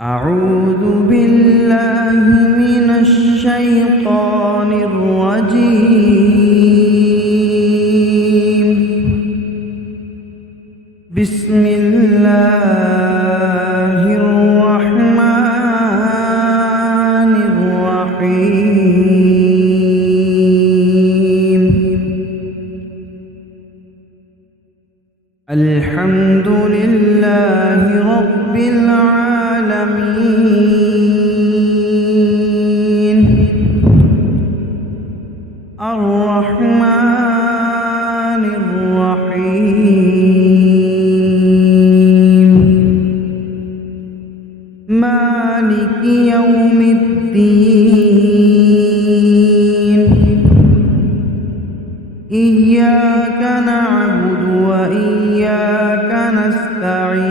أعوذ بالله من الشيطان الرجيم. بسم الله الرحمن الرحيم. الحمد لله رب العالمين. الرحمن الرحيم. مالك يوم الدين. إياك نعبد وإياك نستعين.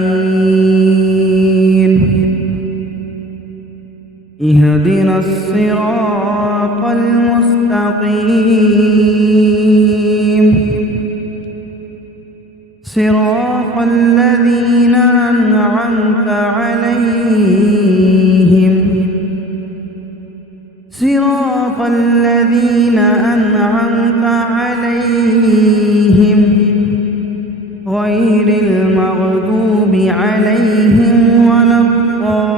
اهدنا الصراط المستقيم، صراط الذين أنعمت عليهم صراط الذين أنعمت عليهم غير المغضوب عليهم ولا الضالين.